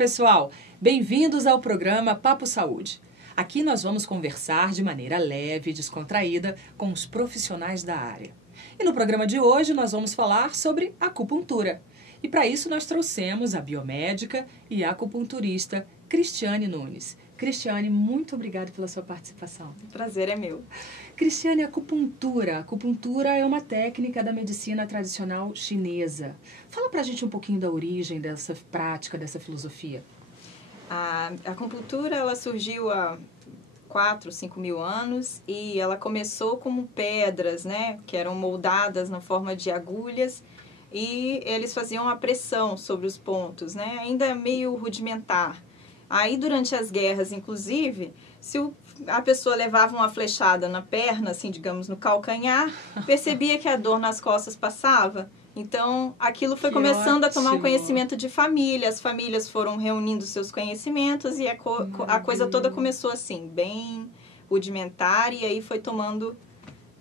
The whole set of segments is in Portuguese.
pessoal! Bem-vindos ao programa Papo Saúde. Aqui nós vamos conversar de maneira leve e descontraída com os profissionais da área. E no programa de hoje nós vamos falar sobre acupuntura. E para isso nós trouxemos a biomédica e acupunturista Cristiane Nunes. Cristiane, muito obrigada pela sua participação. O prazer é meu. Cristiane, acupuntura. Acupuntura é uma técnica da medicina tradicional chinesa. Fala pra gente um pouquinho da origem dessa prática, dessa filosofia. A acupuntura ela surgiu há 4, 5 mil anos e ela começou como pedras, né, que eram moldadas na forma de agulhas e eles faziam a pressão sobre os pontos, né, ainda meio rudimentar. Aí, durante as guerras, inclusive, se a pessoa levava uma flechada na perna, assim, digamos, no calcanhar, percebia que a dor nas costas passava. Então, aquilo foi começando a tomar um conhecimento de família. As famílias foram reunindo seus conhecimentos e a coisa toda começou assim, bem rudimentar, e aí foi tomando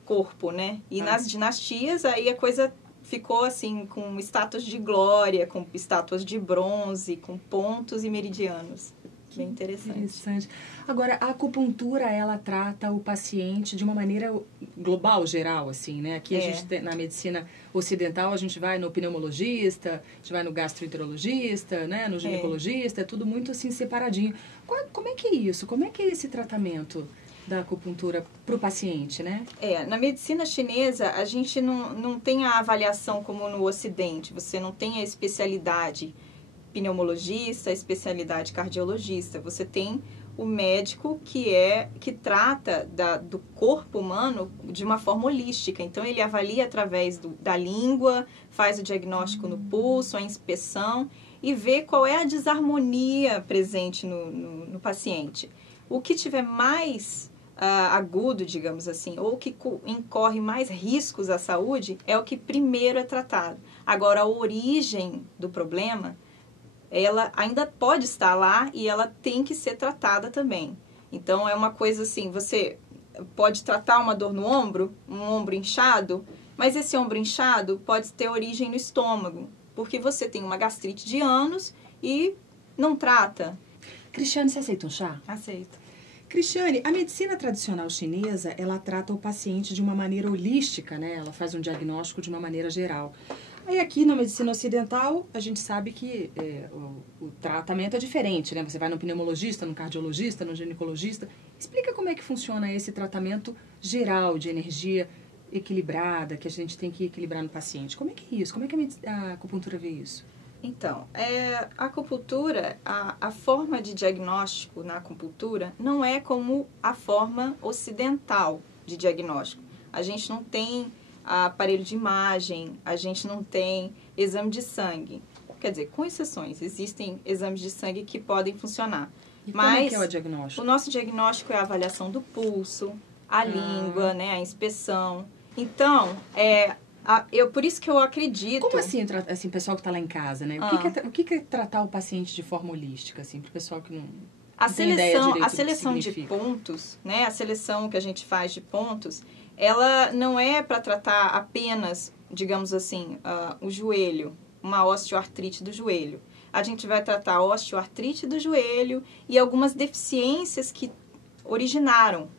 corpo, né? E nas dinastias, aí a coisa ficou assim, com status de glória, com estátuas de bronze, com pontos e meridianos. Bem interessante. Agora, a acupuntura, ela trata o paciente de uma maneira global, geral, assim, né? Aqui a gente tem, na medicina ocidental, a gente vai no pneumologista, a gente vai no gastroenterologista, né? No ginecologista, é tudo muito assim separadinho. Como é que é isso? Como é que é esse tratamento da acupuntura para o paciente, né? Na medicina chinesa, a gente não tem a avaliação como no Ocidente. Você não tem a especialidade pneumologista, a especialidade cardiologista. Você tem o médico que trata do corpo humano de uma forma holística. Então, ele avalia através da língua, faz o diagnóstico no pulso, a inspeção e vê qual é a desarmonia presente no paciente. O que tiver mais agudo, digamos assim, ou que incorre mais riscos à saúde, é o que primeiro é tratado. Agora, a origem do problema, ela ainda pode estar lá e ela tem que ser tratada também. Então, é uma coisa assim, você pode tratar uma dor no ombro, um ombro inchado, mas esse ombro inchado pode ter origem no estômago, porque você tem uma gastrite de anos e não trata. Cristiane, você aceita um chá? Aceito. Cristiane, a medicina tradicional chinesa, ela trata o paciente de uma maneira holística, né? Ela faz um diagnóstico de uma maneira geral. Aí aqui na medicina ocidental, a gente sabe que o tratamento é diferente, né? Você vai no pneumologista, no cardiologista, no ginecologista. Explica como é que funciona esse tratamento geral de energia equilibrada, que a gente tem que equilibrar no paciente. Como é que é isso? Como é que a acupuntura vê isso? Então, a acupuntura, a forma de diagnóstico na acupuntura não é como a forma ocidental de diagnóstico. A gente não tem aparelho de imagem, a gente não tem exame de sangue. Quer dizer, com exceções, existem exames de sangue que podem funcionar. E como é que é o diagnóstico? O nosso diagnóstico é a avaliação do pulso, a língua, né, a inspeção. Então, por isso que eu acredito... Como assim, pessoal que está lá em casa, né? O que é tratar o paciente de forma holística, assim, para o pessoal que não... A seleção de pontos, né? A seleção que a gente faz de pontos, ela não é para tratar apenas, digamos assim, o joelho, uma osteoartrite do joelho. A gente vai tratar a osteoartrite do joelho e algumas deficiências que originaram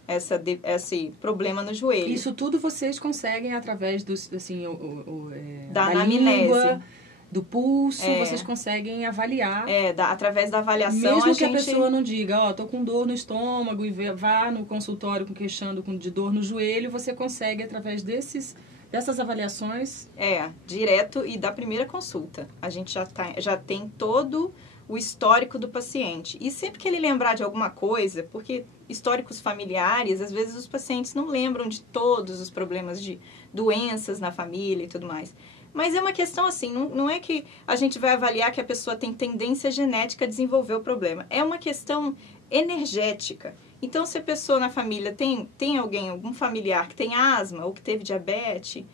esse problema no joelho. Isso tudo vocês conseguem através da anamnese, língua, do pulso, vocês conseguem avaliar. Através da avaliação. Mesmo que a pessoa não diga, tô com dor no estômago e vá no consultório queixando de dor no joelho, você consegue através dessas avaliações. Direto e da primeira consulta. A gente já tem todo o histórico do paciente. E sempre que ele lembrar de alguma coisa, porque históricos familiares, às vezes os pacientes não lembram de todos os problemas de doenças na família e tudo mais. Mas é uma questão assim, não é que a gente vai avaliar que a pessoa tem tendência genética a desenvolver o problema. É uma questão energética. Então, se a pessoa na família tem algum familiar que tem asma ou que teve diabetes,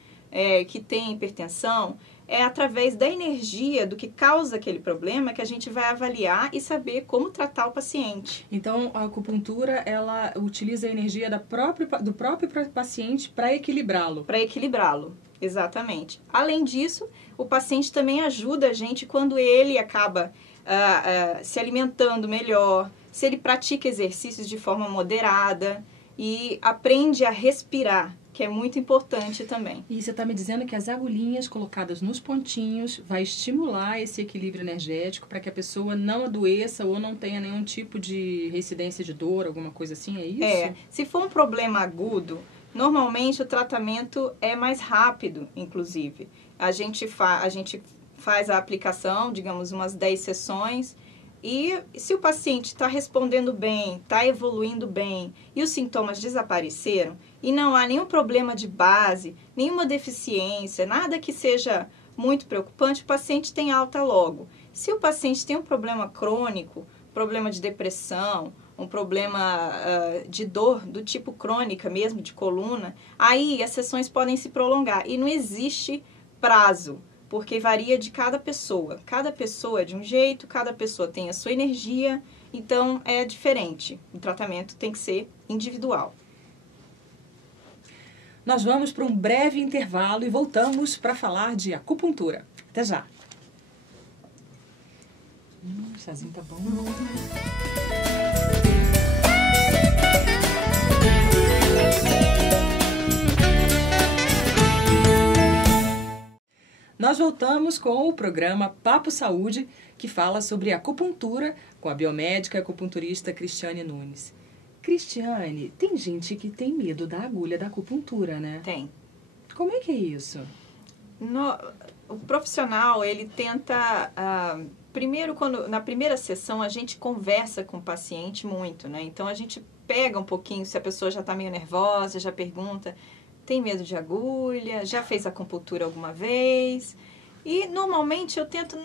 que tem hipertensão, é através da energia do que causa aquele problema que a gente vai avaliar e saber como tratar o paciente. Então, a acupuntura, ela utiliza a energia do próprio paciente para equilibrá-lo. Para equilibrá-lo, exatamente. Além disso, o paciente também ajuda a gente quando ele acaba se alimentando melhor, se ele pratica exercícios de forma moderada e aprende a respirar, que é muito importante também. E você está me dizendo que as agulhinhas colocadas nos pontinhos vai estimular esse equilíbrio energético para que a pessoa não adoeça ou não tenha nenhum tipo de reincidência de dor, alguma coisa assim, é isso? Se for um problema agudo, normalmente o tratamento é mais rápido, inclusive. A gente faz a aplicação, digamos, umas 10 sessões, e se o paciente está respondendo bem, está evoluindo bem e os sintomas desapareceram e não há nenhum problema de base, nenhuma deficiência, nada que seja muito preocupante, o paciente tem alta logo. Se o paciente tem um problema crônico, problema de depressão, um problema de dor do tipo crônica mesmo, de coluna, aí as sessões podem se prolongar e não existe prazo. Porque varia de cada pessoa. Cada pessoa é de um jeito, cada pessoa tem a sua energia, então é diferente. O tratamento tem que ser individual. Nós vamos para um breve intervalo e voltamos para falar de acupuntura. Até já! O chazinho tá bom. Nós voltamos com o programa Papo Saúde, que fala sobre acupuntura, com a biomédica e acupunturista Cristiane Nunes. Cristiane, tem gente que tem medo da agulha da acupuntura, né? Tem. Como é que é isso? O profissional, ele tenta... primeiro, na primeira sessão, a gente conversa com o paciente muito, né? Então, a gente pega um pouquinho, se a pessoa já está meio nervosa, já pergunta... Tem medo de agulha? Já fez acupuntura alguma vez? E, normalmente, eu tento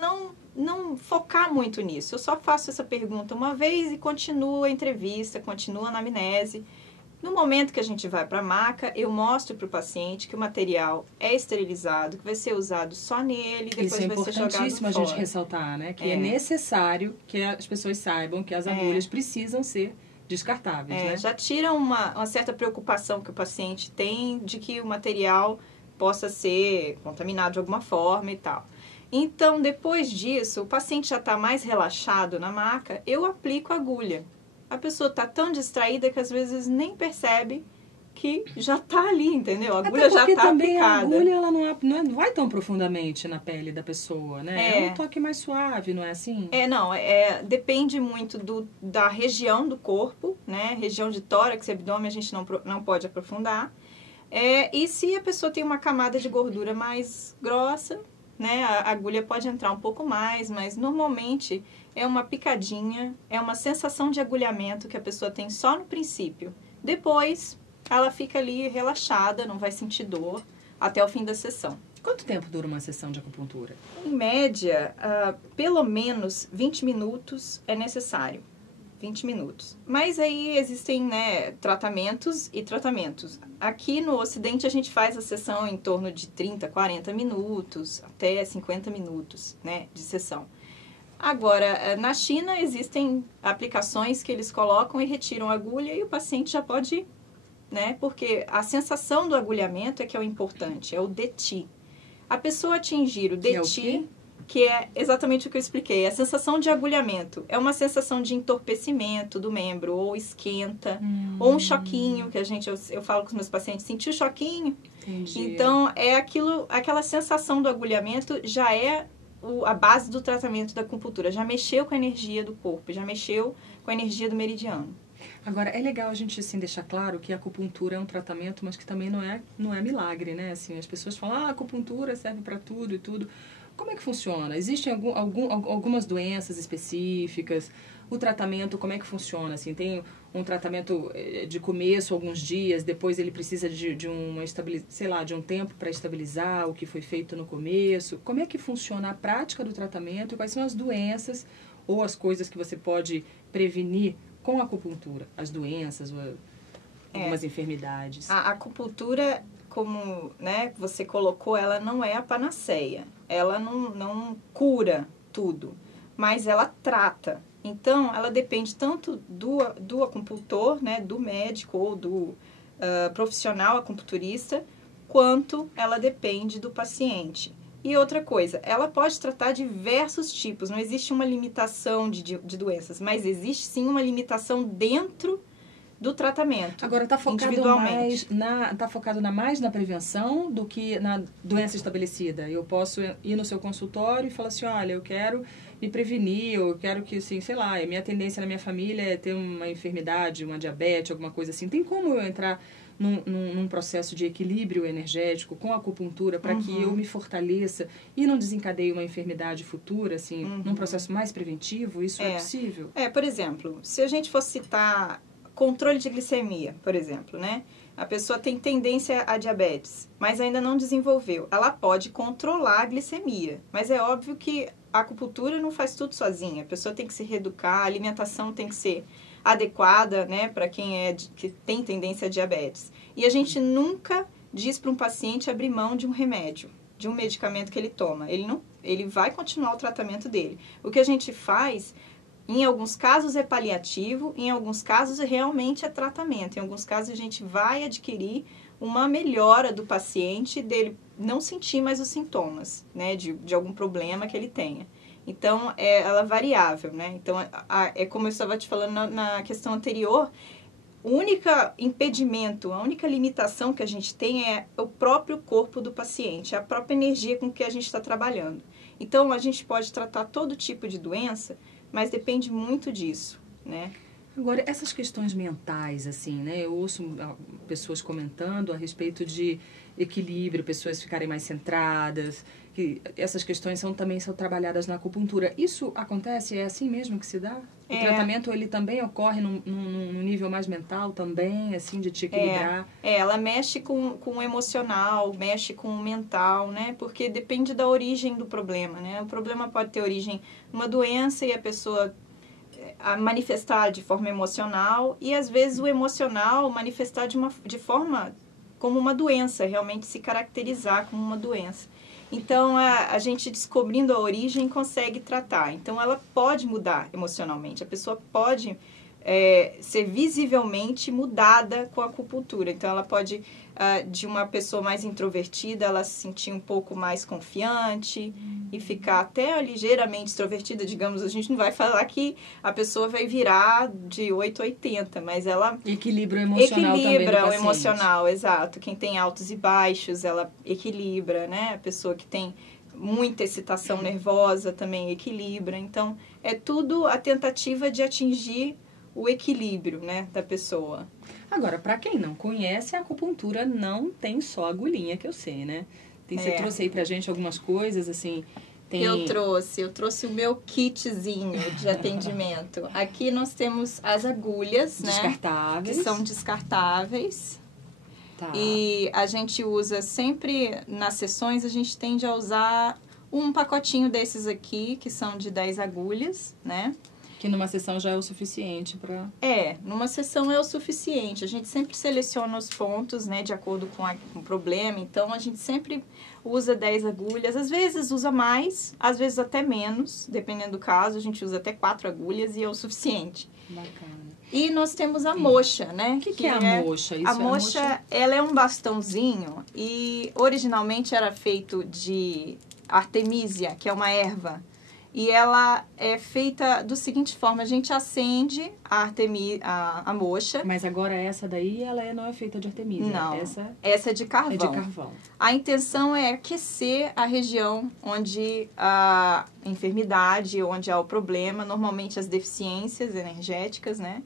não focar muito nisso. Eu só faço essa pergunta uma vez e continuo a entrevista, continuo a anamnese. No momento que a gente vai para a maca, eu mostro para o paciente que o material é esterilizado, que vai ser usado só nele, depois vai ser jogado fora. Isso é importantíssimo a gente ressaltar, né? Que é necessário que as pessoas saibam que as agulhas precisam ser descartáveis, né? Já tira uma certa preocupação que o paciente tem de que o material possa ser contaminado de alguma forma e tal. Então, depois disso, o paciente já está mais relaxado na maca, eu aplico a agulha. A pessoa está tão distraída que às vezes nem percebe que já está ali, entendeu? A agulha já está aplicada. A agulha ela não vai tão profundamente na pele da pessoa, né? É um toque mais suave, não é assim? Depende muito da região do corpo, né? Região de tórax e abdômen a gente não pode aprofundar. E se a pessoa tem uma camada de gordura mais grossa, né? A agulha pode entrar um pouco mais, mas normalmente é uma picadinha, é uma sensação de agulhamento que a pessoa tem só no princípio. Depois... ela fica ali relaxada, não vai sentir dor até o fim da sessão. Quanto tempo dura uma sessão de acupuntura? Em média, pelo menos 20 minutos é necessário. 20 minutos. Mas aí existem, né, tratamentos e tratamentos. Aqui no Ocidente a gente faz a sessão em torno de 30, 40 minutos, até 50 minutos, né, de sessão. Agora, na China existem aplicações que eles colocam e retiram a agulha e o paciente já pode ir. Né? Porque a sensação do agulhamento é que é o importante, é o DeQi. A pessoa atingir o DeQi, que é exatamente o que eu expliquei, a sensação de agulhamento é uma sensação de entorpecimento do membro, ou esquenta, ou um choquinho, que eu falo com os meus pacientes, sentiu choquinho? Entendi. Então, aquela sensação do agulhamento já é a base do tratamento da acupuntura, já mexeu com a energia do corpo, já mexeu com a energia do meridiano. Agora, é legal a gente assim, deixar claro que a acupuntura é um tratamento, mas que também não é milagre, né? Assim, as pessoas falam, a acupuntura serve para tudo e tudo. Como é que funciona? Existem algumas doenças específicas? O tratamento, como é que funciona? Assim, tem um tratamento de começo, alguns dias, depois ele precisa de um tempo para estabilizar o que foi feito no começo. Como é que funciona a prática do tratamento e quais são as doenças ou as coisas que você pode prevenir com a acupuntura, as doenças, algumas enfermidades? A acupuntura, como, né, você colocou, ela não é a panaceia. Ela não cura tudo, mas ela trata. Então, ela depende tanto do acupuntor, né, do médico ou do profissional acupunturista, quanto ela depende do paciente. E outra coisa, ela pode tratar diversos tipos, não existe uma limitação de doenças, mas existe sim uma limitação dentro do tratamento. Agora, está focado mais na prevenção do que na doença estabelecida. Eu posso ir no seu consultório e falar assim, olha, eu quero me prevenir, eu quero que, assim, sei lá, a minha tendência na minha família é ter uma enfermidade, uma diabetes, alguma coisa assim. Tem como eu entrar num processo de equilíbrio energético com a acupuntura para que eu me fortaleça e não desencadeie uma enfermidade futura, assim, num processo mais preventivo? Isso é possível? Por exemplo, se a gente for citar controle de glicemia, por exemplo, né? A pessoa tem tendência a diabetes, mas ainda não desenvolveu. Ela pode controlar a glicemia, mas é óbvio que a acupuntura não faz tudo sozinha. A pessoa tem que se reeducar, a alimentação tem que ser adequada, né, para que tem tendência a diabetes. E a gente nunca diz para um paciente abrir mão de um remédio, de um medicamento que ele toma. Ele vai continuar o tratamento dele. O que a gente faz, em alguns casos é paliativo, em alguns casos realmente é tratamento. Em alguns casos a gente vai adquirir uma melhora do paciente, dele não sentir mais os sintomas, né, de algum problema que ele tenha. Então, ela é variável, né? Então, é como eu estava te falando na questão anterior, o único impedimento, a única limitação que a gente tem é o próprio corpo do paciente, a própria energia com que a gente está trabalhando. Então, a gente pode tratar todo tipo de doença, mas depende muito disso, né? Agora, essas questões mentais, assim, né? Eu ouço pessoas comentando a respeito de equilíbrio, pessoas ficarem mais centradas, que essas questões também são trabalhadas na acupuntura. Isso acontece? É assim mesmo que se dá? O tratamento, ele também ocorre num nível mais mental também, assim, de te equilibrar? Ela mexe com o emocional, mexe com o mental, né? Porque depende da origem do problema, né? O problema pode ter origem numa doença e a pessoa a manifestar de forma emocional e às vezes o emocional manifestar de forma como uma doença, realmente se caracterizar como uma doença. Então, a gente descobrindo a origem consegue tratar. Então, ela pode mudar emocionalmente. A pessoa pode ser visivelmente mudada com a acupuntura. Então, ela pode, de uma pessoa mais introvertida, ela se sentir um pouco mais confiante e ficar até ligeiramente extrovertida, digamos. A gente não vai falar que a pessoa vai virar de 8 a 80, mas ela... Equilibra o emocional também do paciente. O emocional, exato. Quem tem altos e baixos, ela equilibra, né? A pessoa que tem muita excitação nervosa também equilibra. Então, é tudo a tentativa de atingir o equilíbrio, né, da pessoa. Agora, para quem não conhece, a acupuntura não tem só agulhinha, que eu sei, né? Você trouxe aí pra gente algumas coisas, assim... Eu trouxe o meu kitzinho de atendimento. Aqui nós temos as agulhas, descartáveis, né? Que são descartáveis. Tá. E a gente usa sempre, nas sessões, a gente tende a usar um pacotinho desses aqui, que são de 10 agulhas, né? Que numa sessão já é o suficiente para... numa sessão é o suficiente. A gente sempre seleciona os pontos, né, de acordo com o problema. Então, a gente sempre usa 10 agulhas. Às vezes usa mais, às vezes até menos. Dependendo do caso, a gente usa até 4 agulhas e é o suficiente. Bacana. E nós temos a moxa, né? O que é a moxa? A moxa, ela é um bastãozinho e originalmente era feito de artemisia, que é uma erva. E ela é feita da seguinte forma, a gente acende a moxa. Mas agora essa daí, ela não é feita de artemisia. Não, essa é de carvão. É de carvão. A intenção é aquecer a região onde a enfermidade, onde há o problema, normalmente as deficiências energéticas, né?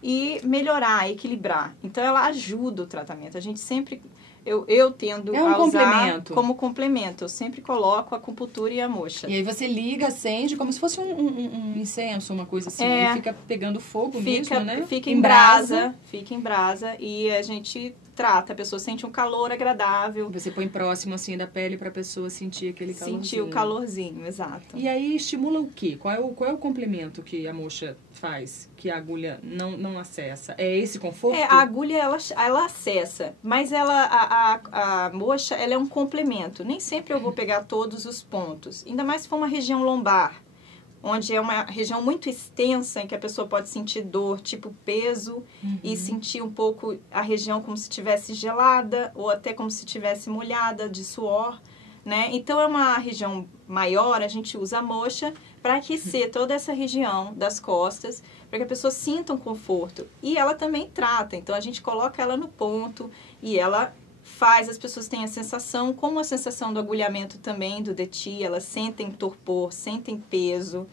E melhorar, equilibrar. Então, ela ajuda o tratamento. A gente sempre... Eu tendo a usar como complemento. Eu sempre coloco a acupuntura e a moxa. E aí você liga, acende, como se fosse um incenso, uma coisa assim. Aí fica pegando fogo mesmo, né? Fica em brasa. Fica em brasa. E a gente trata. A pessoa sente um calor agradável. Você põe próximo, assim, da pele pra pessoa sentir aquele calorzinho. Sentir o calorzinho, exato. E aí estimula o quê? Qual é o complemento que a moxa faz, que a agulha não acessa? É esse conforto? A agulha, ela acessa, mas a moxa, ela é um complemento. Nem sempre eu vou pegar todos os pontos, ainda mais se for uma região lombar, onde é uma região muito extensa, em que a pessoa pode sentir dor, tipo peso, e sentir um pouco a região como se estivesse gelada, ou até como se estivesse molhada de suor, né? Então, é uma região maior, a gente usa a moxa para aquecer toda essa região das costas, para que a pessoa sinta um conforto. E ela também trata, então a gente coloca ela no ponto e ela faz, as pessoas têm a sensação, como a sensação do agulhamento também, do DETI, elas sentem torpor, sentem peso,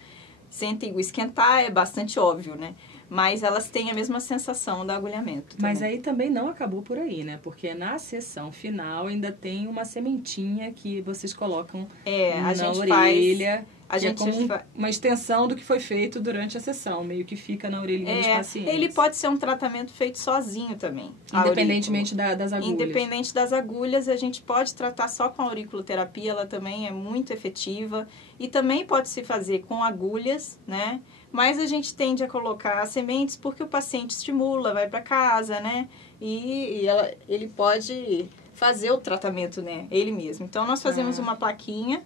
sentem o esquentar, é bastante óbvio, né? Mas elas têm a mesma sensação do agulhamento também. Mas aí também não acabou por aí, né? Porque na sessão final ainda tem uma sementinha que vocês colocam na orelha. É como uma extensão do que foi feito durante a sessão, meio que fica na orelhinha dos pacientes. Ele pode ser um tratamento feito sozinho também. Independentemente das agulhas. Independente das agulhas, a gente pode tratar só com a auriculoterapia, ela também é muito efetiva. E também pode se fazer com agulhas, né? Mas a gente tende a colocar as sementes porque o paciente estimula, vai para casa, né? Ele pode fazer o tratamento, né? Ele mesmo. Então, nós fazemos uma plaquinha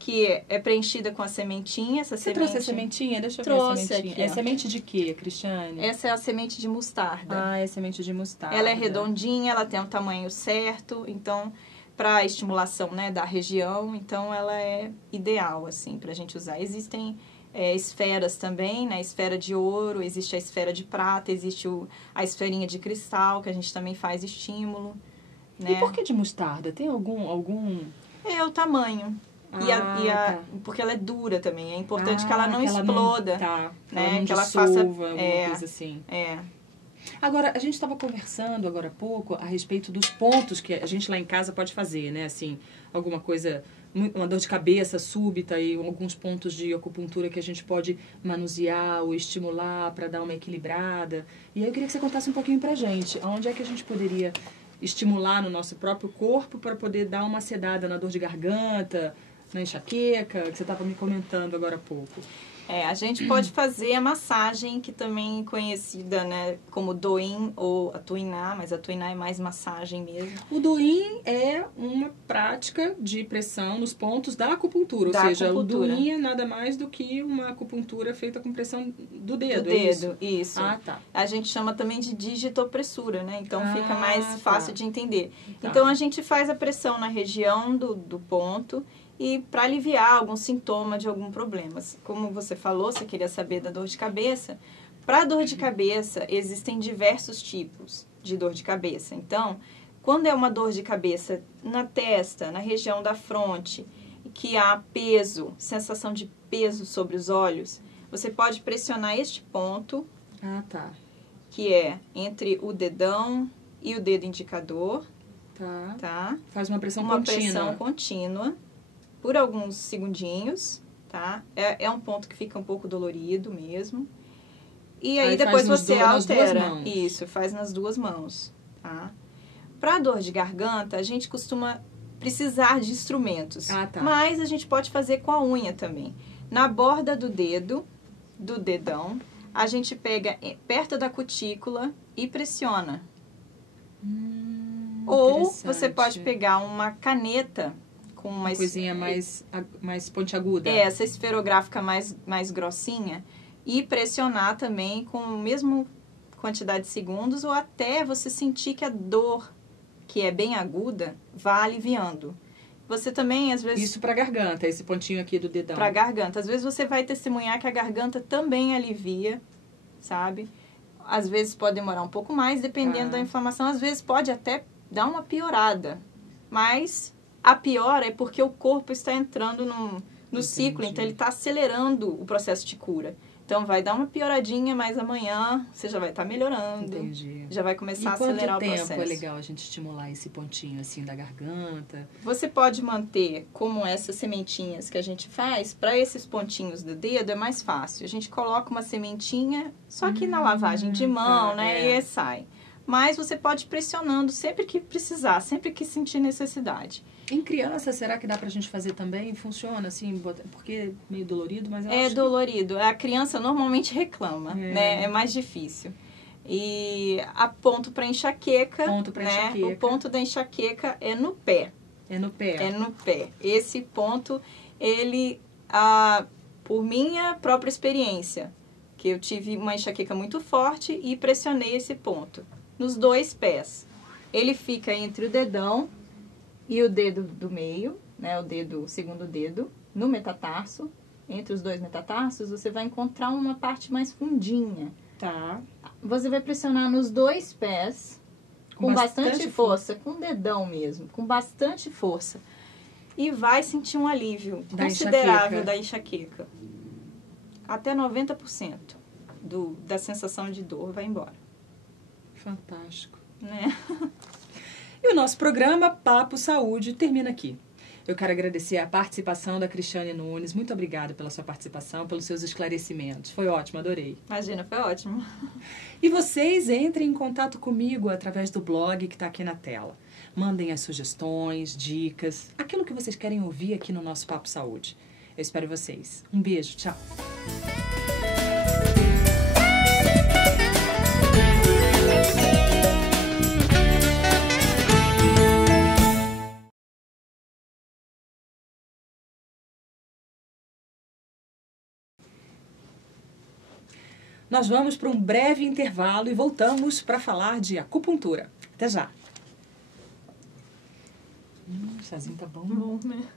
que é preenchida com a sementinha. Você trouxe a sementinha? Deixa eu ver a sementinha. Aqui, é semente de quê, Cristiane? Essa é a semente de mostarda. É semente de mostarda. Ela é redondinha, ela tem um tamanho certo, então, para estimulação, né, da região, então ela é ideal, assim, para a gente usar. Existem esferas também, né, esfera de ouro, existe a esfera de prata, existe a esferinha de cristal, que a gente também faz estímulo, né? E por que de mostarda? Tem algum... É o tamanho. Tá. Porque ela é dura também. É importante que ela não exploda. Né? Que ela faça alguma coisa assim. Agora, a gente estava conversando agora há pouco a respeito dos pontos que a gente lá em casa pode fazer, né? Assim, alguma coisa, uma dor de cabeça súbita e alguns pontos de acupuntura que a gente pode manusear ou estimular para dar uma equilibrada. E aí eu queria que você contasse um pouquinho pra gente. Onde é que a gente poderia estimular no nosso próprio corpo para poder dar uma sedada na dor de garganta, na enxaqueca, que você estava me comentando agora há pouco. A gente pode fazer a massagem, que também é conhecida, né, como Doin ou a Tuiná, mas a Tuiná é mais massagem mesmo. O Doin é uma prática de pressão nos pontos da acupuntura, ou seja, o Doin é nada mais do que uma acupuntura feita com pressão do dedo. Do dedo, isso. Tá. A gente chama também de digitopressura, né? Então fica mais fácil de entender. Então a gente faz a pressão na região do ponto e para aliviar algum sintoma de algum problema. Como você falou, você queria saber da dor de cabeça. Para dor de cabeça, existem diversos tipos de dor de cabeça. Então, quando é uma dor de cabeça na testa, na região da fronte, que há peso, sensação de peso sobre os olhos, você pode pressionar este ponto, que é entre o dedão e o dedo indicador. Tá? Faz uma pressão contínua. Uma pressão contínua. Por alguns segundinhos, tá? É um ponto que fica um pouco dolorido mesmo. E aí depois você altera. Isso, faz nas duas mãos, tá? Para dor de garganta, a gente costuma precisar de instrumentos. Mas a gente pode fazer com a unha também. Na borda do dedo, do dedão, a gente pega perto da cutícula e pressiona. Ou você pode pegar uma caneta com uma coisinha mais pontiaguda. Essa esferográfica mais grossinha. E pressionar também com a mesma quantidade de segundos ou até você sentir que a dor, que é bem aguda, vá aliviando. Você também, às vezes... Isso para garganta, esse pontinho aqui do dedão. Para garganta. Às vezes você vai testemunhar que a garganta também alivia, sabe? Às vezes pode demorar um pouco mais, dependendo da inflamação. Às vezes pode até dar uma piorada. Mas... a pior é porque o corpo está entrando no ciclo, então ele está acelerando o processo de cura. Então vai dar uma pioradinha, mas amanhã você já vai estar melhorando. Entendi. Já vai começar a acelerar o processo. E quanto tempo é legal a gente estimular esse pontinho assim da garganta? Você pode manter como essas sementinhas que a gente faz, para esses pontinhos do dedo é mais fácil. A gente coloca uma sementinha, só que na lavagem de mão, né? E aí sai. Mas você pode ir pressionando sempre que precisar, sempre que sentir necessidade. Em criança, será que dá pra gente fazer também? Funciona assim? Porque é meio dolorido, mas eu acho dolorido. A criança normalmente reclama, né? É mais difícil. E a ponto para enxaqueca, enxaqueca. O ponto da enxaqueca é no pé. É no pé. É no pé. Esse ponto, ele, por minha própria experiência, que eu tive uma enxaqueca muito forte e pressionei esse ponto nos dois pés. Ele fica entre o dedão e o dedo do meio, né, o segundo dedo, no metatarso. Entre os dois metatarsos, você vai encontrar uma parte mais fundinha. Tá. Você vai pressionar nos dois pés com bastante força, com o dedão mesmo, com bastante força. E vai sentir um alívio considerável da enxaqueca. Até 90% da sensação de dor vai embora. Fantástico. Né? E o nosso programa Papo Saúde termina aqui. Eu quero agradecer a participação da Cristiane Nunes. Muito obrigada pela sua participação, pelos seus esclarecimentos. Foi ótimo, adorei. Imagina, foi ótimo. E vocês entrem em contato comigo através do blog que está aqui na tela. Mandem as sugestões, dicas, aquilo que vocês querem ouvir aqui no nosso Papo Saúde. Eu espero vocês. Um beijo, tchau. Nós vamos para um breve intervalo e voltamos para falar de acupuntura. Até já. O chazinho tá bom. Bom, né?